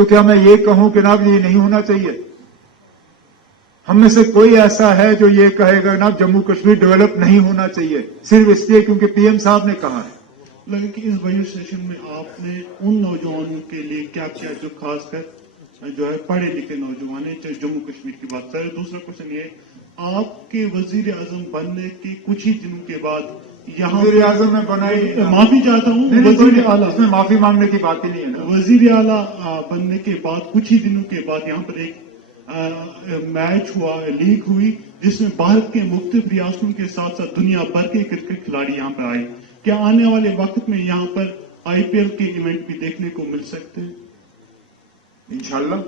तो क्या मैं ये कहूं कि जनाब ये नहीं होना चाहिए? हम में से कोई ऐसा है जो ये कहेगा जनाब जम्मू कश्मीर डेवलप नहीं होना चाहिए सिर्फ इसलिए क्योंकि पीएम साहब ने कहा है? लगे कि इस बजट सेशन में आपने उन नौजवानों के लिए क्या किया जो खासकर जो है पढ़े लिखे नौजवान है, चाहे जम्मू कश्मीर की बात करें। दूसरा क्वेश्चन ये, आपके वजीर आजम बनने के कुछ ही दिनों के बाद यहाँ वजीर आजम में बनाई, माफी चाहता हूँ, वजीर आला, इसमें माफी मांगने की बात ही नहीं है ना। वजीर आला बनने के बाद कुछ ही दिनों के बाद यहाँ पर एक मैच हुआ, लीग हुई, जिसमें भारत के मुख्तलिफ रियासतों के साथ साथ दुनिया भर के क्रिकेट खिलाड़ी यहाँ पर आए। क्या आने वाले वक्त में यहाँ पर आईपीएल के इवेंट भी देखने को मिल सकते हैं? इंशाल्लाह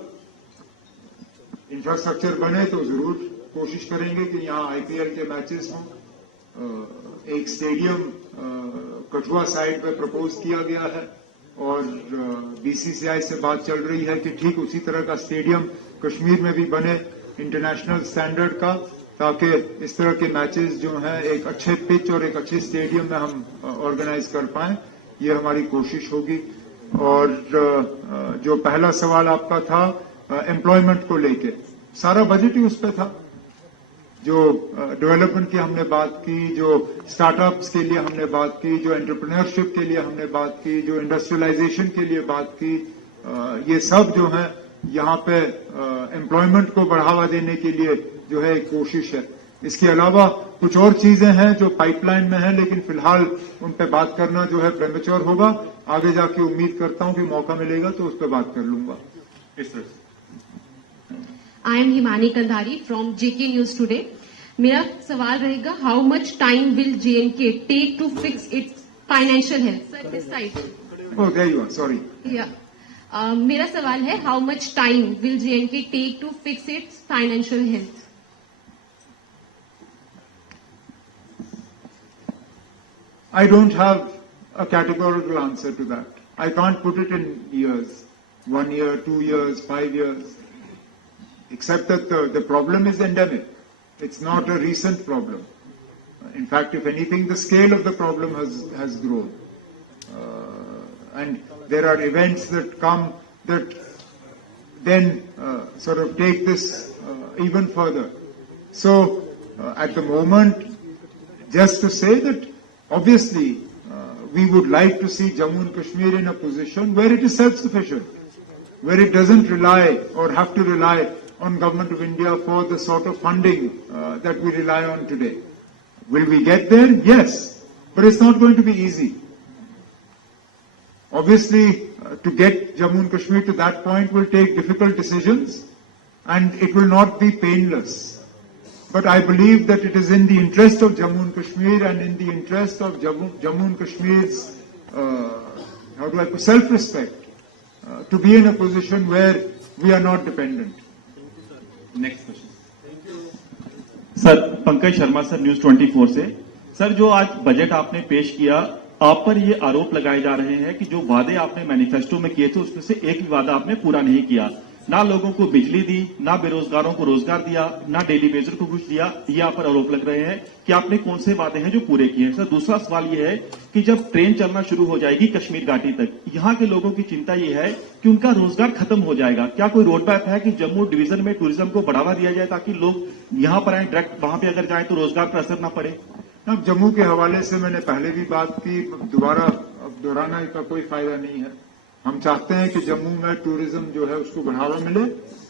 इंफ्रास्ट्रक्चर बने तो जरूर कोशिश करेंगे कि यहाँ आईपीएल के मैचेस हों। एक स्टेडियम कठुआ साइड पे प्रपोज किया गया है और बीसीसीआई से बात चल रही है कि ठीक उसी तरह का स्टेडियम कश्मीर में भी बने इंटरनेशनल स्टैंडर्ड का, ताकि इस तरह के मैचेस जो हैं एक अच्छे पिच और एक अच्छे स्टेडियम में हम ऑर्गेनाइज कर पाएं, ये हमारी कोशिश होगी। और जो पहला सवाल आपका था एम्प्लॉयमेंट को लेके, सारा बजट ही उस पर था। जो डेवलपमेंट की हमने बात की, जो स्टार्टअप्स के लिए हमने बात की, जो एंटरप्रेन्योरशिप के लिए हमने बात की, जो इंडस्ट्रियलाइजेशन के लिए बात की, ये सब जो है यहाँ पे एम्प्लॉयमेंट को बढ़ावा देने के लिए जो है एक कोशिश है। इसके अलावा कुछ और चीजें हैं जो पाइपलाइन में हैं, लेकिन फिलहाल उन पे बात करना जो है प्रेमेच्योर होगा। आगे जाके उम्मीद करता हूं कि मौका मिलेगा तो उस पर बात कर लूंगा। इस तरह से I am Himani Kandhari from JK news today. मेरा सवाल रहेगा, how much time will J and K take to fix its financial health? Sir this side. Oh there you are, sorry. Yeah मेरा सवाल है, how much time will J and K take to fix its financial health? I don't have a categorical answer to that. I can't put it in years, 1 year, 2 years, 5 years, except that the problem is endemic. It's not a recent problem. In fact, if anything, the scale of the problem has grown. And there are events that come that then sort of take this even further. So, at the moment, just to say that obviously, we would like to see Jammu and Kashmir in a position where it is self-sufficient, where it doesn't rely or have to rely on Government of India for the sort of funding that we rely on today. Will we get there? Yes, but it's not going to be easy. Obviously, to get Jammu and Kashmir to that point will take difficult decisions, and it will not be painless. But I believe that it is in the interest of Jammu and Kashmir and in the interest of Jammu and Kashmir's self-respect to be in a position where we are not dependent. Next question sir, Pankaj Sharma sir, news 24 से। Sir, जो आज budget आपने पेश किया, आप पर ये आरोप लगाए जा रहे हैं कि जो वादे आपने मैनिफेस्टो में किए थे उसमें से एक भी वादा आपने पूरा नहीं किया। ना लोगों को बिजली दी, ना बेरोजगारों को रोजगार दिया, ना डेली वेजर को कुछ दिया। ये आप पर आरोप लग रहे हैं कि आपने कौन से वादे हैं जो पूरे किए हैं। सर, दूसरा सवाल ये है कि जब ट्रेन चलना शुरू हो जाएगी कश्मीर घाटी तक, यहाँ के लोगों की चिंता ये है कि उनका रोजगार खत्म हो जाएगा। क्या कोई रोड मैप है कि जम्मू डिवीजन में टूरिज्म को बढ़ावा दिया जाए ताकि लोग यहाँ पर आए, डायरेक्ट वहां पर अगर जाए तो रोजगार पर असर ना पड़े? अब जम्मू के हवाले से मैंने पहले भी बात की, दोबारा दोहराना का कोई फायदा नहीं है। हम चाहते हैं कि जम्मू में टूरिज्म जो है उसको बढ़ावा मिले,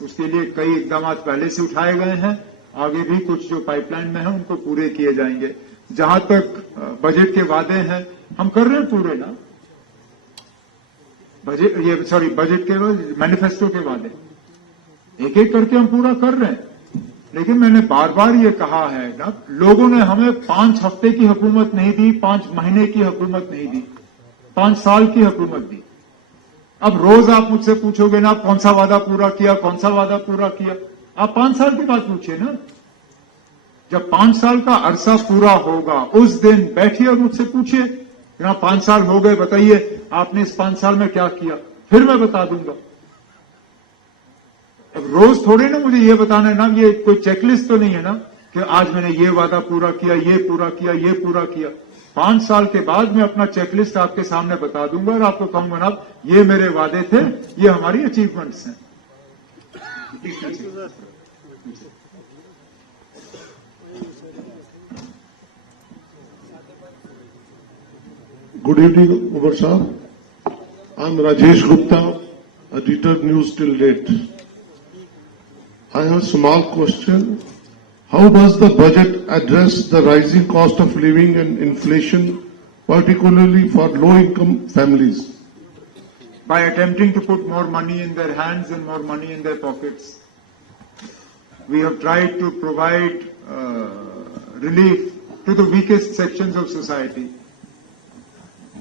उसके लिए कई इकदाम पहले से उठाए गए हैं, आगे भी कुछ जो पाइपलाइन में है उनको पूरे किए जाएंगे। जहां तक बजट के वादे हैं, हम कर रहे हैं पूरे ना, बजट के मैनिफेस्टो के वादे एक एक करके हम पूरा कर रहे हैं। लेकिन मैंने बार बार ये कहा है ना, लोगों ने हमें 5 हफ्ते की हुकूमत नहीं दी, 5 महीने की हुकूमत नहीं दी, 5 साल की हुकूमत दी। अब रोज आप मुझसे पूछोगे ना कौन सा वादा पूरा किया, कौन सा वादा पूरा किया। आप 5 साल की बात पूछिए ना। जब 5 साल का अरसा पूरा होगा उस दिन बैठिए और मुझसे पूछिए, 5 साल हो गए, बताइए आपने इस 5 साल में क्या किया, फिर मैं बता दूंगा। अब रोज थोड़े ना मुझे ये बताना है ना, ये कोई चेकलिस्ट तो नहीं है ना कि आज मैंने ये वादा पूरा किया, ये पूरा किया, ये पूरा किया। 5 साल के बाद मैं अपना चेकलिस्ट आपके सामने बता दूंगा और आपको कहूंगा ना ये मेरे वादे थे, ये हमारी अचीवमेंट्स हैं। Good evening, Umar Saab. I'm Rajesh Gupta, editor News Till Date. I have a small question. How does the budget address the rising cost of living and inflation, particularly for low-income families? By attempting to put more money in their hands and more money in their pockets. We have tried to provide relief to the weakest sections of society.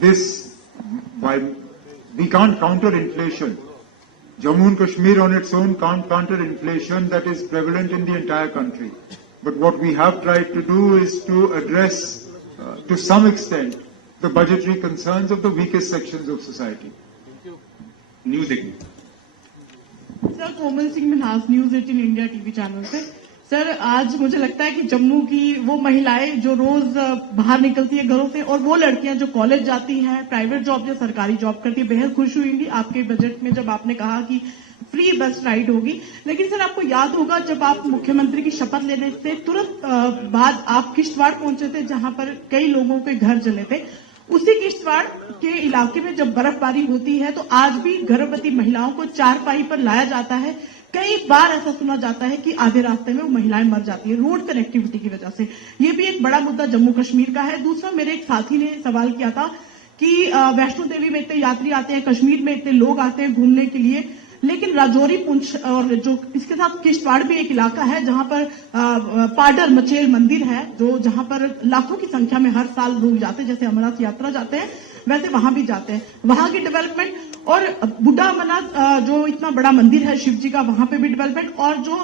This, while we can't counter inflation, Jammu and Kashmir on its own can't counter inflation that is prevalent in the entire country. But what we have tried to do is to address, to some extent, the budgetary concerns of the weakest sections of society. News 18 sir, Komal Singh Minhas, news 18 India TV channel से। Sir, आज मुझे लगता है कि जम्मू की वो महिलाएं जो रोज बाहर निकलती है घरों से और वो लड़कियां जो कॉलेज जाती हैं, प्राइवेट जॉब या सरकारी जॉब करती है, बेहद खुश हुई आपके बजट में जब आपने कहा कि फ्री बस राइड होगी। लेकिन सर, आपको याद होगा जब आप मुख्यमंत्री की शपथ लेने से तुरंत बाद आप किश्तवाड़ पहुंचे थे, जहां पर कई लोगों के घर जले थे। उसी किश्तवाड़ के इलाके में जब बर्फबारी होती है तो आज भी गर्भवती महिलाओं को चारपाई पर लाया जाता है। कई बार ऐसा सुना जाता है कि आधे रास्ते में वो महिलाएं मर जाती है रोड कनेक्टिविटी की वजह से। ये भी एक बड़ा मुद्दा जम्मू कश्मीर का है। दूसरा, मेरे एक साथी ने सवाल किया था कि वैष्णो देवी में इतने यात्री आते हैं, कश्मीर में इतने लोग आते हैं घूमने के लिए, लेकिन राजौरी, पुंछ और जो इसके साथ किश्तवाड़ भी एक इलाका है जहां पर पाडर मचेल मंदिर है, जो जहां पर लाखों की संख्या में हर साल लोग जाते हैं, जैसे अमरनाथ यात्रा जाते हैं वैसे वहां भी जाते हैं। वहां की डेवलपमेंट और बुढ़ा अमरनाथ जो इतना बड़ा मंदिर है शिव जी का, वहां पे भी डेवलपमेंट, और जो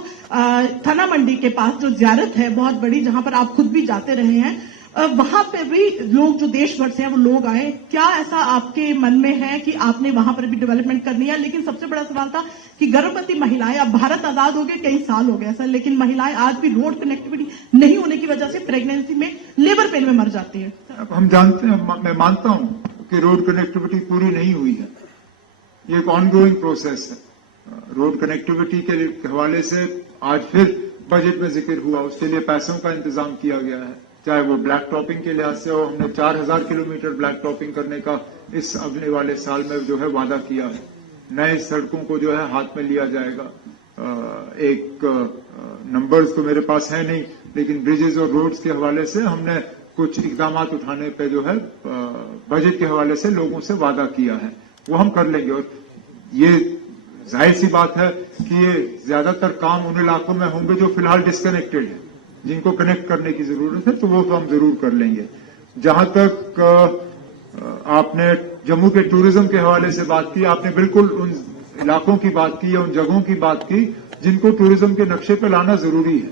थाना मंडी के पास जो ज़ियारत है बहुत बड़ी, जहां पर आप खुद भी जाते रहे हैं, वहां पे भी लोग जो देश भर से हैं वो लोग आए। क्या ऐसा आपके मन में है कि आपने वहां पर भी डेवलपमेंट करनी है? लेकिन सबसे बड़ा सवाल था कि गर्भवती महिलाएं, अब भारत आजाद हो गए कई साल हो गए सर, लेकिन महिलाएं आज भी रोड कनेक्टिविटी नहीं होने की वजह से प्रेगनेंसी में, लेबर पेन में मर जाती है। अब हम जानते हैं, मैं मानता हूं कि रोड कनेक्टिविटी पूरी नहीं हुई है, ये एक ऑनगोइंग प्रोसेस है। रोड कनेक्टिविटी के हवाले से आज फिर बजट में जिक्र हुआ, उसके लिए पैसों का इंतजाम किया गया है, चाहे वो ब्लैक टॉपिंग के लिहाज से हो। हमने 4000 किलोमीटर ब्लैक टॉपिंग करने का इस अगले वाले साल में जो है वादा किया है। नए सड़कों को जो है हाथ में लिया जाएगा। एक नंबर्स तो मेरे पास है नहीं, लेकिन ब्रिजेस और रोड्स के हवाले से हमने कुछ इकदाम उठाने पे जो है बजट के हवाले से लोगों से वादा किया है, वो हम कर लेंगे। और ये जाहिर सी बात है कि ये ज्यादातर काम उन इलाकों में होंगे जो फिलहाल डिस्कनेक्टेड है, जिनको कनेक्ट करने की जरूरत है, तो वो तो हम जरूर कर लेंगे। जहां तक आपने जम्मू के टूरिज्म के हवाले से बात की, आपने बिल्कुल उन इलाकों की बात की या उन जगहों की बात की जिनको टूरिज्म के नक्शे पर लाना जरूरी है,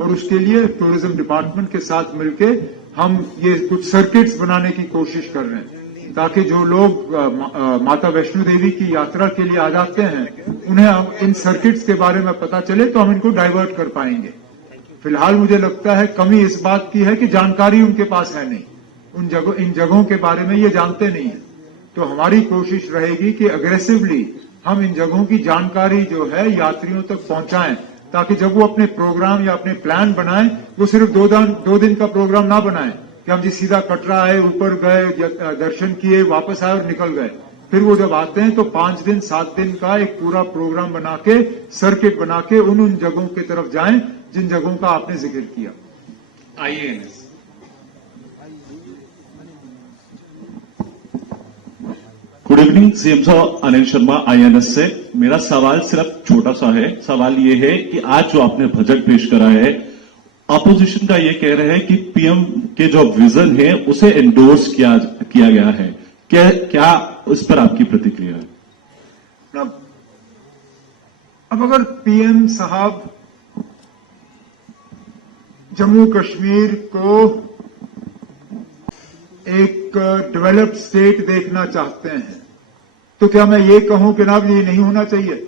और उसके लिए टूरिज्म डिपार्टमेंट के साथ मिलकर हम ये कुछ सर्किट्स बनाने की कोशिश कर रहे हैं, ताकि जो लोग माता वैष्णो देवी की यात्रा के लिए आ जाते हैं उन्हें हम इन सर्किट्स के बारे में पता चले तो हम इनको डाइवर्ट कर पाएंगे। फिलहाल मुझे लगता है कमी इस बात की है कि जानकारी उनके पास है नहीं, इन जगहों के बारे में ये जानते नहीं है। तो हमारी कोशिश रहेगी कि अग्रेसिवली हम इन जगहों की जानकारी जो है यात्रियों तक पहुंचाएं, ताकि जब वो अपने प्रोग्राम या अपने प्लान बनाएं, वो सिर्फ 2 दिन का प्रोग्राम ना बनाएं कि हम जी सीधा कटरा आए, ऊपर गए, दर्शन किए, वापस आए और निकल गए। फिर वो जब आते हैं तो 5 दिन 7 दिन का एक पूरा प्रोग्राम बना के, सर्किट बना के उन जगहों की तरफ जाएं जिन जगहों का आपने जिक्र किया। आईएएनएस गुड इवनिंग, सीएम साहब अनिल शर्मा आईएनएस से। मेरा सवाल सिर्फ छोटा सा है। सवाल ये है कि आज जो आपने बजट पेश करा है, अपोजिशन का ये कह रहे हैं कि पीएम के जो विजन है उसे एंडोर्स किया गया है। क्या उस पर आपकी प्रतिक्रिया है? अब अगर पीएम साहब जम्मू कश्मीर को एक डेवलप्ड स्टेट देखना चाहते हैं, तो क्या मैं ये कहूं कि जनाब ये नहीं होना चाहिए?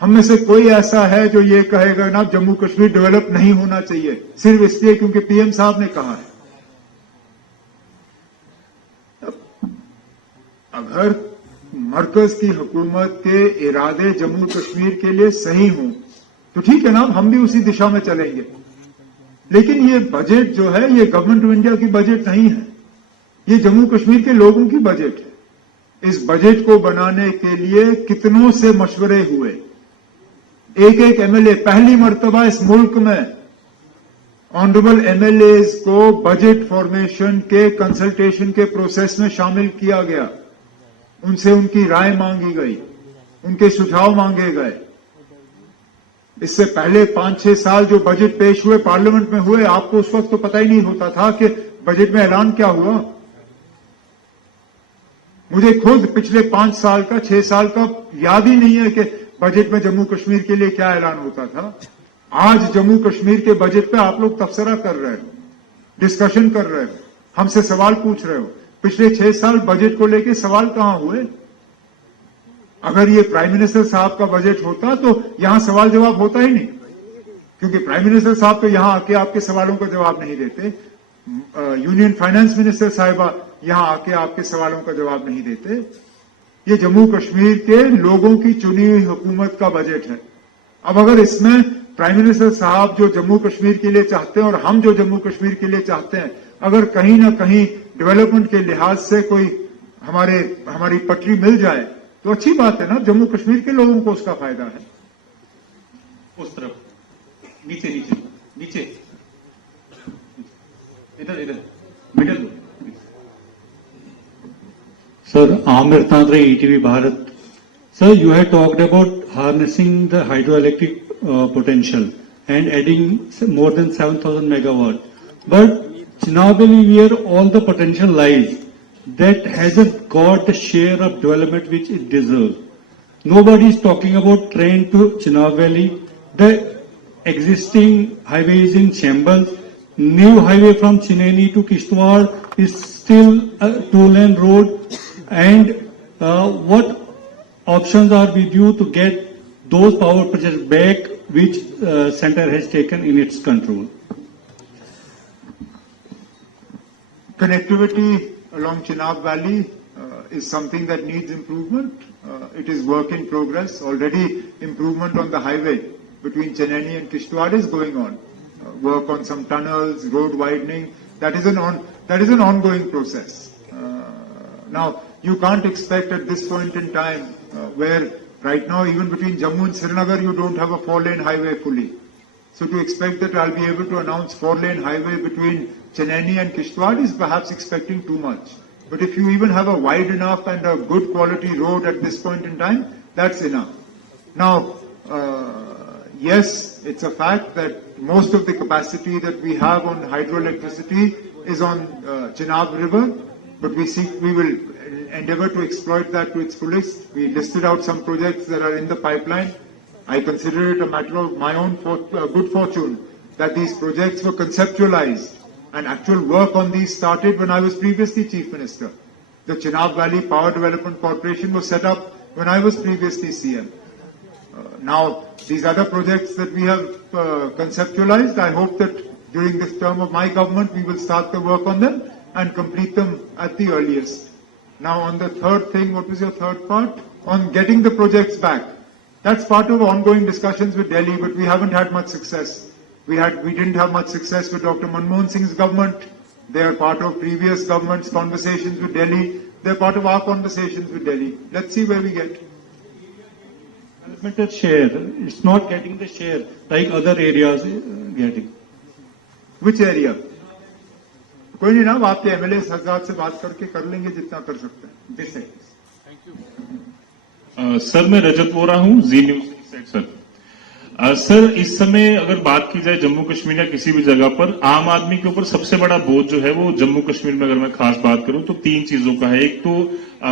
हम में से कोई ऐसा है जो ये कहेगा जनाब जम्मू कश्मीर डेवलप नहीं होना चाहिए सिर्फ इसलिए क्योंकि पीएम साहब ने कहा है? अगर मरकज की हुकूमत के इरादे जम्मू कश्मीर के लिए सही हों तो ठीक है ना, हम भी उसी दिशा में चलेंगे। लेकिन ये बजट जो है ये गवर्नमेंट ऑफ इंडिया की बजट नहीं है, ये जम्मू कश्मीर के लोगों की बजट है। इस बजट को बनाने के लिए कितनों से मशवरे हुए, एक एक एमएलए, पहली मर्तबा इस मुल्क में ऑनरेबल एमएलएज को बजट फॉर्मेशन के कंसल्टेशन के प्रोसेस में शामिल किया गया, उनसे उनकी राय मांगी गई, उनके सुझाव मांगे गए। इससे पहले 5-6 साल जो बजट पेश हुए पार्लियामेंट में हुए, आपको उस वक्त तो पता ही नहीं होता था कि बजट में ऐलान क्या हुआ। मुझे खुद पिछले 5 साल का 6 साल का याद ही नहीं है कि बजट में जम्मू कश्मीर के लिए क्या ऐलान होता था। आज जम्मू कश्मीर के बजट पे आप लोग तबसरा कर रहे हो, डिस्कशन कर रहे हो, हमसे सवाल पूछ रहे हो। पिछले 6 साल बजट को लेके सवाल कहां हुए? अगर ये प्राइम मिनिस्टर साहब का बजट होता तो यहां सवाल जवाब होता ही नहीं, क्योंकि प्राइम मिनिस्टर साहब तो यहां आके आपके सवालों का जवाब नहीं देते, यूनियन फाइनेंस मिनिस्टर साहिबा यहां आके आपके सवालों का जवाब नहीं देते। ये जम्मू कश्मीर के लोगों की चुनी हुई हुकूमत का बजट है। अब अगर इसमें प्राइम मिनिस्टर साहब जो जम्मू कश्मीर के लिए चाहते हैं और हम जो जम्मू कश्मीर के लिए चाहते हैं, अगर कहीं ना कहीं डेवलपमेंट के लिहाज से कोई हमारी पटरी मिल जाए तो अच्छी बात है ना, जम्मू कश्मीर के लोगों को उसका फायदा है। उस तरफ नीचे नीचे नीचे, इधर इधर middle. Sir, Amir Tandre, ETV Bharat. Sir, you had talked about harnessing the hydroelectric potential and adding more than 7,000 megawatt. But Chinabeli, where all the potential lies, that hasn't got the share of development which it deserves. Nobody is talking about train to Chinabeli. The existing highways in Chambal, new highway from Chineni to Kishtwar is still a 2-lane road. And what options are with you to get those power projects back which center has taken in its control? Connectivity along Chenab Valley is something that needs improvement. It is work in progress. Already improvement on the highway between Cheneni and Kishtwar is going on. Work on some tunnels, road widening, that is an ongoing process. Now, you can't expect at this point in time, where right now even between Jammu and Srinagar you don't have a 4-lane highway fully. So to expect that I'll be able to announce 4-lane highway between Cheneni and Kishtwar is perhaps expecting too much. But if you even have a wide enough and a good quality road at this point in time, that's enough. Now, yes, it's a fact that most of the capacity that we have on hydroelectricity is on Chenab River, but we will endeavor to exploit that to its fullest. We listed out some projects that are in the pipeline. I consider it a matter of my own good fortune that these projects were conceptualized and actual work on these started when I was previously Chief Minister. The Chenab Valley Power Development Corporation was set up when I was previously CM. Now, these other projects that we have conceptualized, I hope that during this term of my government, we will start the work on them and complete them at the earliest. Now, on the third thing, what was your third part? On getting the projects back. That's part of ongoing discussions with Delhi, but we haven't had much success. We didn't have much success with Dr. Manmohan Singh's government. They are part of previous government's conversations with Delhi. They're part of our conversations with Delhi. Let's see where we get. Developmental share, it's not getting the share like other areas getting. Which area? कोई नहीं ना, आपके MLA हजरात से बात करके कर लेंगे जितना कर सकते हैं। दिस सर, मैं रजत वोरा हूं, जी न्यूज सर। सर, इस समय अगर बात की जाए जम्मू कश्मीर या किसी भी जगह पर, आम आदमी के ऊपर सबसे बड़ा बोझ जो है वो जम्मू कश्मीर में अगर मैं खास बात करूं तो 3 चीजों का है। एक तो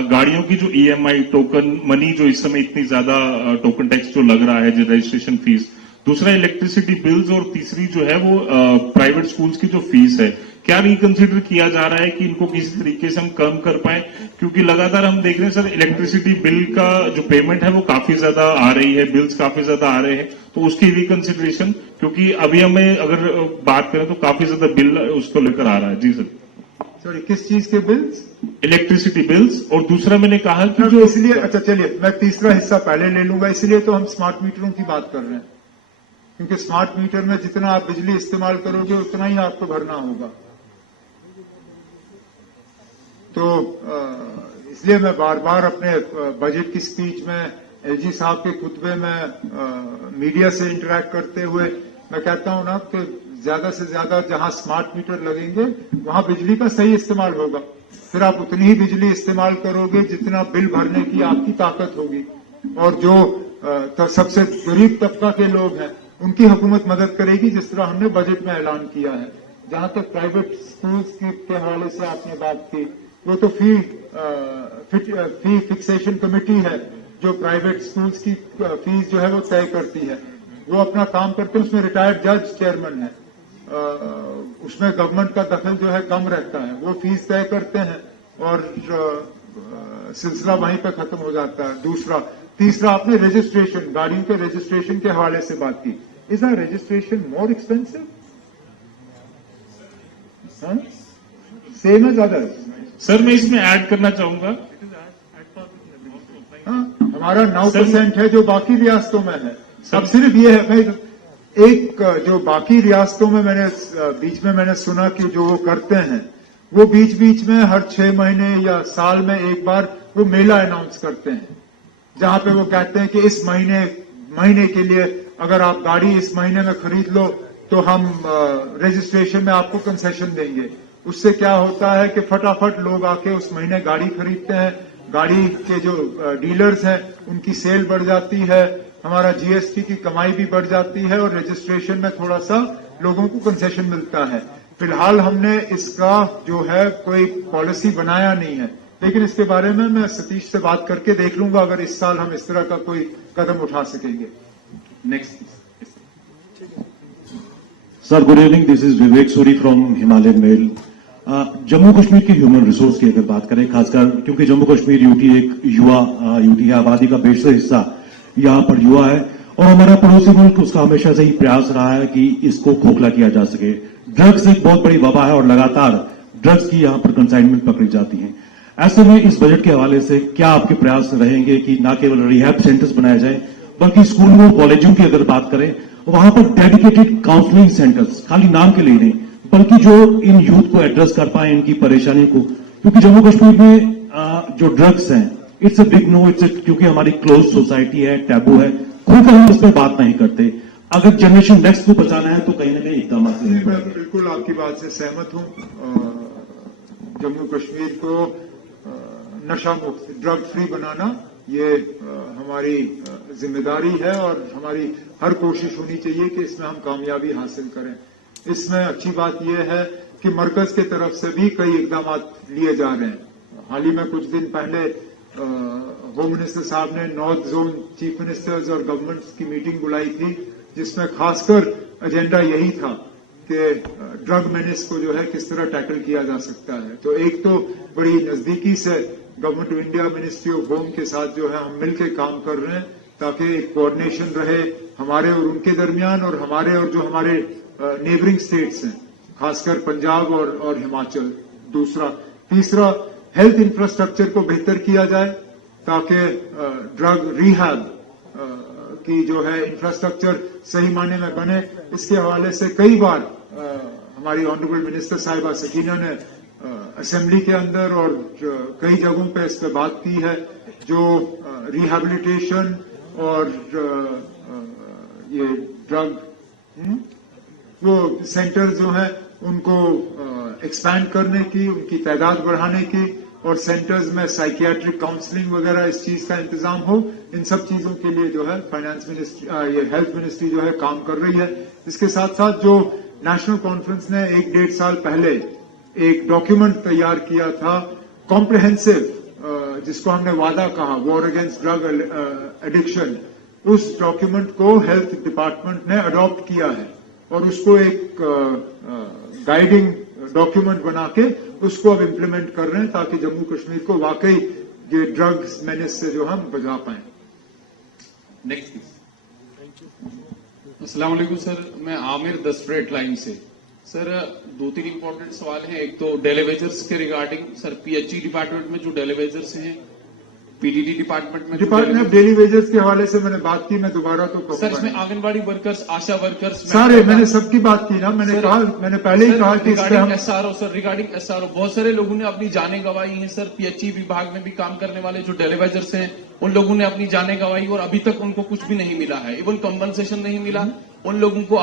गाड़ियों की जो ईएमआई टोकन मनी जो इस समय इतनी ज्यादा टोकन टैक्स जो लग रहा है, जो रजिस्ट्रेशन फीस, दूसरा इलेक्ट्रिसिटी बिल्स, और तीसरी जो है वो प्राइवेट स्कूल्स की जो फीस है। क्या रिकंसिडर किया जा रहा है कि इनको किसी तरीके से हम कम कर पाए? क्योंकि लगातार हम देख रहे हैं सर, इलेक्ट्रिसिटी बिल का जो पेमेंट है वो काफी ज्यादा आ रही है, बिल्स काफी ज्यादा आ रहे हैं, तो उसकी रिकंसिडरेशन, क्योंकि अभी हमें अगर बात करें तो काफी ज्यादा बिल उसको लेकर आ रहा है। जी सर। सॉरी, किस चीज के बिल्स? Electricity bills. और दूसरा मैंने कहा कि जो जो इसलिए, अच्छा चलिए मैं तीसरा हिस्सा पहले ले लूंगा, इसलिए तो हम स्मार्ट मीटरों की बात कर रहे हैं, क्योंकि स्मार्ट मीटर में जितना आप बिजली इस्तेमाल करोगे उतना ही आपको भरना होगा। तो इसलिए मैं बार बार अपने बजट की स्पीच में, एलजी साहब के खुतबे में, मीडिया से इंटरेक्ट करते हुए मैं कहता हूं ना कि ज्यादा से ज्यादा जहां स्मार्ट मीटर लगेंगे वहां बिजली का सही इस्तेमाल होगा। फिर आप उतनी ही बिजली इस्तेमाल करोगे जितना बिल भरने की आपकी ताकत होगी। और जो सबसे गरीब तबका के लोग हैं उनकी हुकूमत मदद करेगी, जिस तरह हमने बजट में ऐलान किया है। जहां तक प्राइवेट स्कूल्स के हवाले से आपने बात की, वो तो फी फिक्सेशन कमेटी है जो प्राइवेट स्कूल्स की फीस जो है वो तय करती है। वो अपना काम करते हैं, उसमें रिटायर्ड जज चेयरमैन है, उसमें गवर्नमेंट का दखल जो है कम रहता है। वो फीस तय करते हैं और सिलसिला वहीं पर खत्म हो जाता है। दूसरा, तीसरा, आपने रजिस्ट्रेशन, गाड़ियों के रजिस्ट्रेशन के हवाले से बात की। Is the registration more expensive? Same as others? Sir मैं इसमें ऐड करना चाहूंगा, हमारा 9% है जो बाकी रियासतों में है। अब सिर्फ ये है, मैं एक जो बाकी रियासतों में बीच में मैंने सुना कि जो वो करते हैं, वो बीच बीच में हर 6 महीने या साल में एक बार वो मेला अनाउंस करते हैं, जहां पे वो कहते हैं कि इस महीने के लिए अगर आप गाड़ी इस महीने में खरीद लो तो हम रजिस्ट्रेशन में आपको कंसेशन देंगे। उससे क्या होता है कि फटाफट लोग आके उस महीने गाड़ी खरीदते हैं, गाड़ी के जो डीलर्स हैं उनकी सेल बढ़ जाती है, हमारा जीएसटी की कमाई भी बढ़ जाती है और रजिस्ट्रेशन में थोड़ा सा लोगों को कंसेशन मिलता है। फिलहाल हमने इसका जो है कोई पॉलिसी बनाया नहीं है, लेकिन इसके बारे में मैं सतीश से बात करके देख लूंगा अगर इस साल हम इस तरह का कोई कदम उठा सकेंगे। Next sir, good evening, this is Vivek Suri from Himalayan Mail. Jammu Kashmir की ह्यूमन रिसोर्स की अगर बात करें, खासकर क्योंकि जम्मू कश्मीर यूटी एक यूटी है, आबादी का बेशतर हिस्सा यहाँ पर युवा है और हमारा पड़ोसी मुल्क उसका हमेशा से ही प्रयास रहा है कि इसको खोखला किया जा सके। ड्रग्स एक बहुत बड़ी वबा है और लगातार ड्रग्स की यहाँ पर कंसाइनमेंट पकड़ी जाती है। ऐसे में इस बजट के हवाले से क्या आपके प्रयास रहेंगे कि न केवल रिहैब सेंटर्स बनाए जाए, बल्कि स्कूलों और कॉलेजों की अगर बात करें वहां पर डेडिकेटेड काउंसलिंग सेंटर्स, खाली नाम के लिए नहीं, बल्कि जो इन यूथ को एड्रेस कर पाए इनकी परेशानी को, क्योंकि जम्मू कश्मीर में जो ड्रग्स हैं इट्स अ बिग नो, क्योंकि हमारी क्लोज सोसाइटी है, टैबू है, खुलकर हम इस पर बात नहीं करते। अगर जनरेशन नेक्स्ट को बचाना है तो कहीं ना कहीं इकदाम मैं बिल्कुल आपकी बात से सहमत हूं। जम्मू कश्मीर को नशा मुक्त, ड्रग फ्री बनाना ये हमारी जिम्मेदारी है और हमारी हर कोशिश होनी चाहिए कि इसमें हम कामयाबी हासिल करें। इसमें अच्छी बात यह है कि मरकज के तरफ से भी कई इकदाम लिए जा रहे हैं। हाल ही में कुछ दिन पहले होम मिनिस्टर साहब ने नॉर्थ जोन चीफ मिनिस्टर्स और गवर्नमेंट्स की मीटिंग बुलाई थी, जिसमें खासकर एजेंडा यही था कि ड्रग मेनेस को जो है किस तरह टैकल किया जा सकता है। तो एक तो बड़ी नजदीकी से government of India, ministry of home के साथ जो है हम मिलकर काम कर रहे हैं ताकि एक कोऑर्डिनेशन रहे हमारे और उनके दरमियान और हमारे और जो हमारे नेबरिंग स्टेट्स हैं, खासकर पंजाब और हिमाचल। तीसरा, हेल्थ इंफ्रास्ट्रक्चर को बेहतर किया जाए ताकि ड्रग रिहैब की जो है इंफ्रास्ट्रक्चर सही मायने में बने। इसके हवाले से कई बार हमारी ऑनरेबल मिनिस्टर साहिबा सकीना ने असेंबली के अंदर और कई जगहों पे इस पर बात की है। जो रिहैबिलिटेशन और ये ड्रग वो सेंटर जो है उनको एक्सपैंड करने की, उनकी तादाद बढ़ाने की और सेंटर्स में साइकियाट्रिक काउंसलिंग वगैरह इस चीज का इंतजाम हो, इन सब चीजों के लिए जो है फाइनेंस मिनिस्ट्री, ये हेल्थ मिनिस्ट्री जो है काम कर रही है। इसके साथ साथ जो नेशनल कॉन्फ्रेंस ने 1-1.5 साल पहले एक डॉक्यूमेंट तैयार किया था कॉम्प्रिहेंसिव, जिसको हमने वादा कहा, वॉर अगेंस्ट ड्रग एडिक्शन, उस डॉक्यूमेंट को हेल्थ डिपार्टमेंट ने अडॉप्ट किया है और उसको एक गाइडिंग डॉक्यूमेंट बना के उसको अब इम्प्लीमेंट कर रहे हैं ताकि जम्मू कश्मीर को वाकई ये ड्रग्स मेनेस से जो हम बचा पाए। नेक्स्ट अस्सलाम वालेकुम सर, मैं आमिर 10 फ्रेट लाइन से। सर 2-3 इंपॉर्टेंट सवाल हैं। एक तो डेलीवेजर्स के रिगार्डिंग, सर पीएचई डिपार्टमेंट में जो डेलीवेजर्स हैं, पीडीडी डिपार्टमेंट में डिपार्टमेंट ऑफ डेली वेजेस के हवाले से मैंने बात की, मैं दोबारा तो कहूंगा। सर इसमें आंगनबाड़ी वर्कर्स, आशा वर्कर्स, सारे मैंने सबकी बात की ना, मैंने पहले ही कहा कि इस पे हम एसआरओ, सर रिगार्डिंग एसआरओ बहुत सारे लोगों ने अपनी जानें गंवाई हैं। सर पीएचई विभाग में भी काम करने वाले जो डेलीवेजर्स हैं, उन लोगों ने अपनी जानें गंवाई और अभी तक उनको कुछ भी नहीं मिला है, इवन कंपनसेशन नहीं मिला। उन लोगों को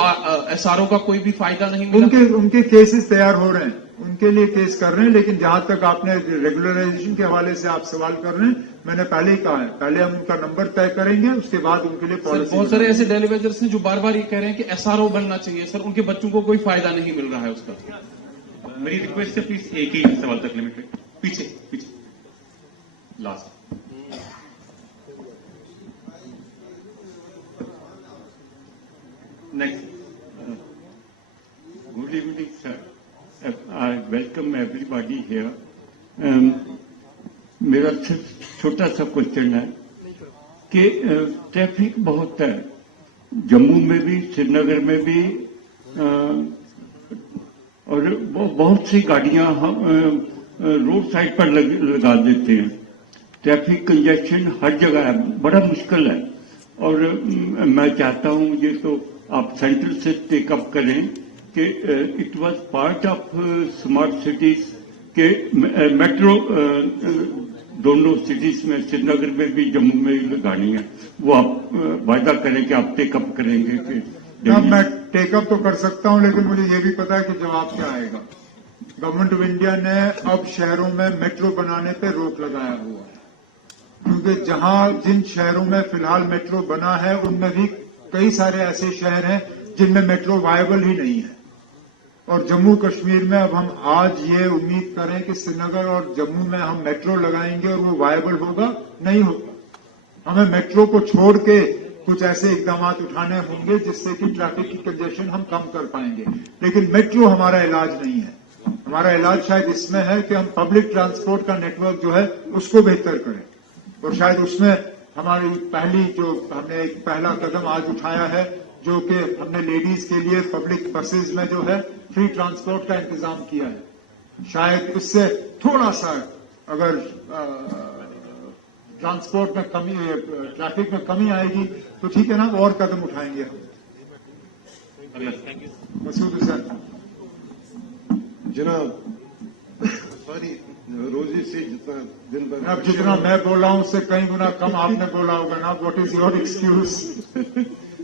एसआरओ का कोई भी फायदा नहीं मिला। उनके केसेस तैयार हो रहे हैं, उनके लिए केस कर रहे हैं। लेकिन जहां तक आपने रेगुलराइजेशन के हवाले से आप सवाल कर रहे हैं, मैंने पहले ही कहा है, पहले हम उनका नंबर तय करेंगे, उसके बाद उनके लिए पॉलिसी। बहुत सारे ऐसे डेलीवेजर्स हैं जो बार बार ये कह रहे हैं कि एसआरओ बनना चाहिए। सर उनके बच्चों को कोई फायदा नहीं मिल रहा है उसका। मेरी रिक्वेस्ट है प्लीज एक ही सवाल तक लिमिट रखें। पीछे पीछे last. Next. Good evening, sir. I welcome everybody here. मेरा सिर्फ छोटा सा क्वेश्चन है कि ट्रैफिक बहुत है जम्मू में भी, श्रीनगर में भी, और बहुत सी गाड़ियां रोड साइड पर लगा देते हैं। ट्रैफिक कंजेशन हर जगह है, बड़ा मुश्किल है। और मैं चाहता हूं ये तो आप सेंट्रल से टेकअप करें कि it was part of smart cities के मेट्रो दोनों सिटीज में, श्रीनगर में भी, जम्मू में भी लगानी है। वो आप वायदा करें कि आप टेकअप करेंगे कि मैं टेकअप तो कर सकता हूं, लेकिन मुझे ये भी पता है कि जवाब क्या आएगा। गवर्नमेंट ऑफ इंडिया ने अब शहरों में मेट्रो बनाने पे रोक लगाया हुआ है, क्योंकि जिन शहरों में फिलहाल मेट्रो बना है उनमें भी कई सारे ऐसे शहर हैं जिनमें मेट्रो वायबल ही नहीं है। और जम्मू कश्मीर में अब हम आज ये उम्मीद करें कि श्रीनगर और जम्मू में हम मेट्रो लगाएंगे और वो वायबल होगा, नहीं होगा। हमें मेट्रो को छोड़ के कुछ ऐसे इकदाम उठाने होंगे जिससे कि ट्रैफिक की कंजेशन हम कम कर पाएंगे। लेकिन मेट्रो हमारा इलाज नहीं है। हमारा इलाज शायद इसमें है कि हम पब्लिक ट्रांसपोर्ट का नेटवर्क जो है उसको बेहतर करें, और शायद उसमें हमारी हमने एक पहला कदम आज उठाया है, जो कि हमने लेडीज के लिए पब्लिक बसेज में जो है फ्री ट्रांसपोर्ट का इंतजाम किया है। शायद इससे थोड़ा सा अगर ट्रांसपोर्ट में कमी, ट्रैफिक में कमी आएगी तो ठीक है ना, और कदम उठाएंगे। मसूद हुसैन। जनाब सॉरी, रोजी से जितना दिन भर अब जितना मैं बोला हूं उससे कई गुना कम आपने बोला होगा ना। What is your excuse?